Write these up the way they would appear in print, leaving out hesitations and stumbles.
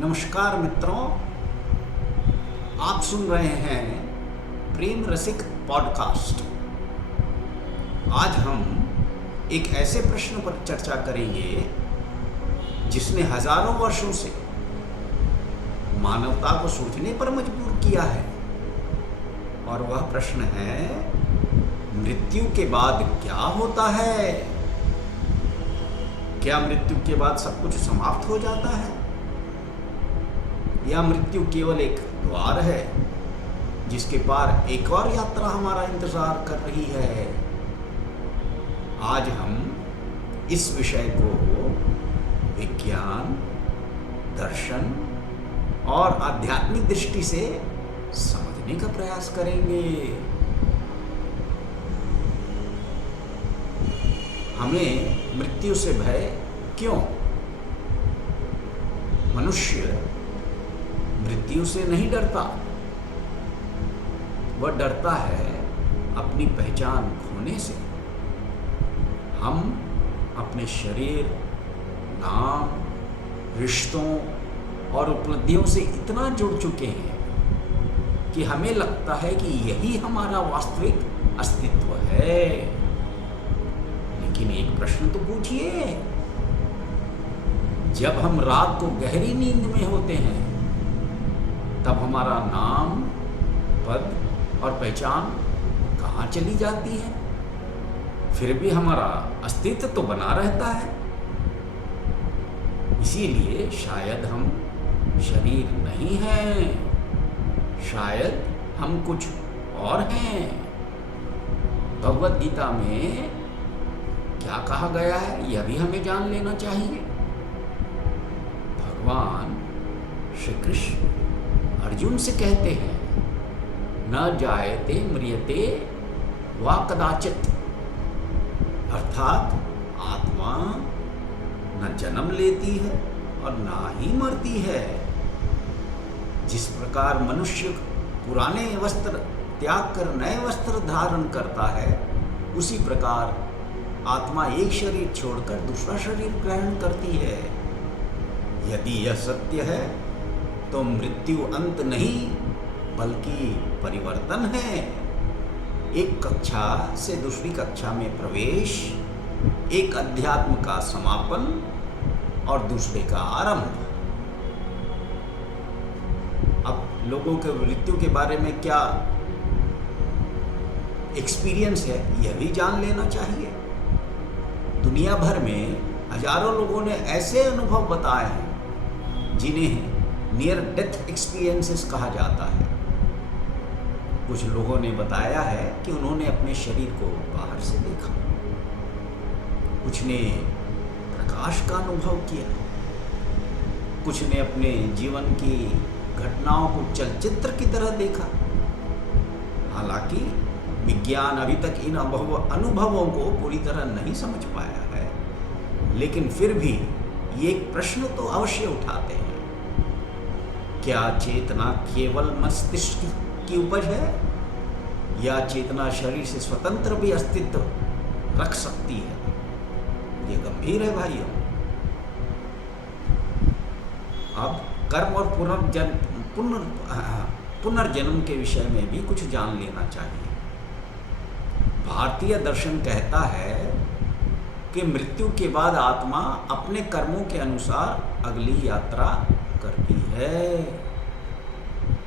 नमस्कार मित्रों, आप सुन रहे हैं प्रेम रसिक पॉडकास्ट। आज हम एक ऐसे प्रश्न पर चर्चा करेंगे जिसने हजारों वर्षों से मानवता को सोचने पर मजबूर किया है। और वह प्रश्न है, मृत्यु के बाद क्या होता है? क्या मृत्यु के बाद सब कुछ समाप्त हो जाता है, या मृत्यु केवल एक द्वार है जिसके पार एक और यात्रा हमारा इंतजार कर रही है? आज हम इस विषय को विज्ञान, दर्शन और आध्यात्मिक दृष्टि से समझने का प्रयास करेंगे। हमें मृत्यु से भय क्यों? मनुष्य मृत्यु से नहीं डरता, वह डरता है अपनी पहचान खोने से। हम अपने शरीर, नाम, रिश्तों और उपलब्धियों से इतना जुड़ चुके हैं कि हमें लगता है कि यही हमारा वास्तविक अस्तित्व है। लेकिन एक प्रश्न तो पूछिए, जब हम रात को गहरी नींद में होते हैं तब हमारा नाम, पद और पहचान कहाँ चली जाती है? फिर भी हमारा अस्तित्व तो बना रहता है। इसीलिए शायद हम शरीर नहीं हैं, शायद हम कुछ और हैं। भगवद गीता में क्या कहा गया है, यह भी हमें जान लेना चाहिए। भगवान श्री कृष्ण अर्जुन से कहते हैं, न जायते म्रियते वा कदाचित, अर्थात आत्मा न जन्म लेती है और ना ही मरती है। जिस प्रकार मनुष्य पुराने वस्त्र त्याग कर नए वस्त्र धारण करता है, उसी प्रकार आत्मा एक शरीर छोड़कर दूसरा शरीर ग्रहण करती है। यदि यह सत्य है तो मृत्यु अंत नहीं बल्कि परिवर्तन है। एक कक्षा से दूसरी कक्षा में प्रवेश, एक अध्यात्म का समापन और दूसरे का आरंभ। अब लोगों के मृत्यु के बारे में क्या एक्सपीरियंस है, यह भी जान लेना चाहिए। दुनिया भर में हजारों लोगों ने ऐसे अनुभव बताए हैं जिन्हें नियर डेथ एक्सपीरियंसेस कहा जाता है। कुछ लोगों ने बताया है कि उन्होंने अपने शरीर को बाहर से देखा, कुछ ने प्रकाश का अनुभव किया, कुछ ने अपने जीवन की घटनाओं को चलचित्र की तरह देखा। हालांकि विज्ञान अभी तक इन अनुभवों को पूरी तरह नहीं समझ पाया है, लेकिन फिर भी ये एक प्रश्न तो अवश्य उठाते हैं, क्या चेतना केवल मस्तिष्क की उपज है, या चेतना शरीर से स्वतंत्र भी अस्तित्व रख सकती है? ये गंभीर है भाइयों। अब कर्म और पुनर्जन्म के विषय में भी कुछ जान लेना चाहिए। भारतीय दर्शन कहता है कि मृत्यु के बाद आत्मा अपने कर्मों के अनुसार अगली यात्रा करती है।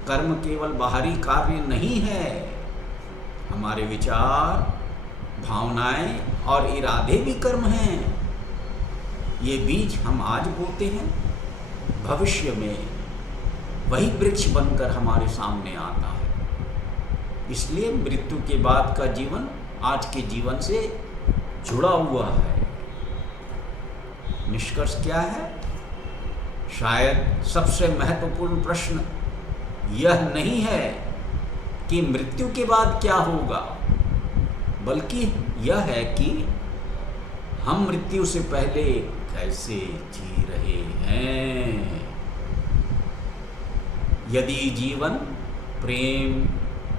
कर्म केवल बाहरी कार्य नहीं है, हमारे विचार, भावनाएं और इरादे भी कर्म हैं। ये बीज हम आज बोते हैं, भविष्य में वही वृक्ष बनकर हमारे सामने आता है। इसलिए मृत्यु के बाद का जीवन आज के जीवन से जुड़ा हुआ है। निष्कर्ष क्या है? शायद सबसे महत्वपूर्ण प्रश्न यह नहीं है कि मृत्यु के बाद क्या होगा, बल्कि यह है कि हम मृत्यु से पहले कैसे जी रहे हैं। यदि जीवन प्रेम,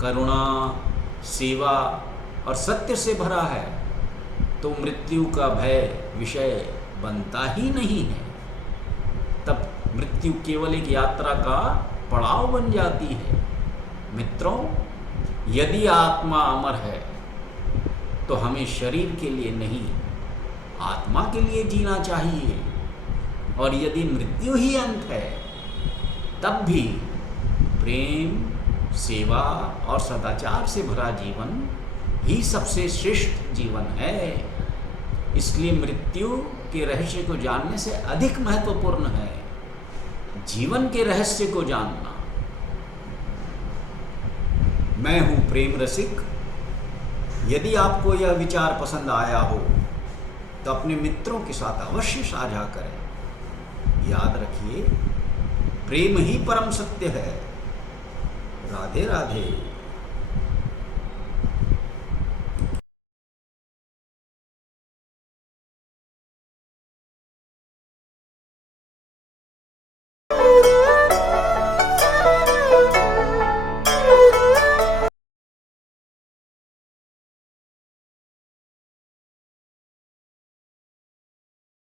करुणा, सेवा और सत्य से भरा है तो मृत्यु का भय विषय बनता ही नहीं है। तब मृत्यु केवल एक यात्रा का पड़ाव बन जाती है। मित्रों, यदि आत्मा अमर है तो हमें शरीर के लिए नहीं, आत्मा के लिए जीना चाहिए। और यदि मृत्यु ही अंत है, तब भी प्रेम, सेवा और सदाचार से भरा जीवन ही सबसे श्रेष्ठ जीवन है। इसलिए मृत्यु के रहस्य को जानने से अधिक महत्वपूर्ण है जीवन के रहस्य को जानना। मैं हूं प्रेम रसिक। यदि आपको यह विचार पसंद आया हो तो अपने मित्रों के साथ अवश्य साझा करें। याद रखिए, प्रेम ही परम सत्य है। राधे राधे।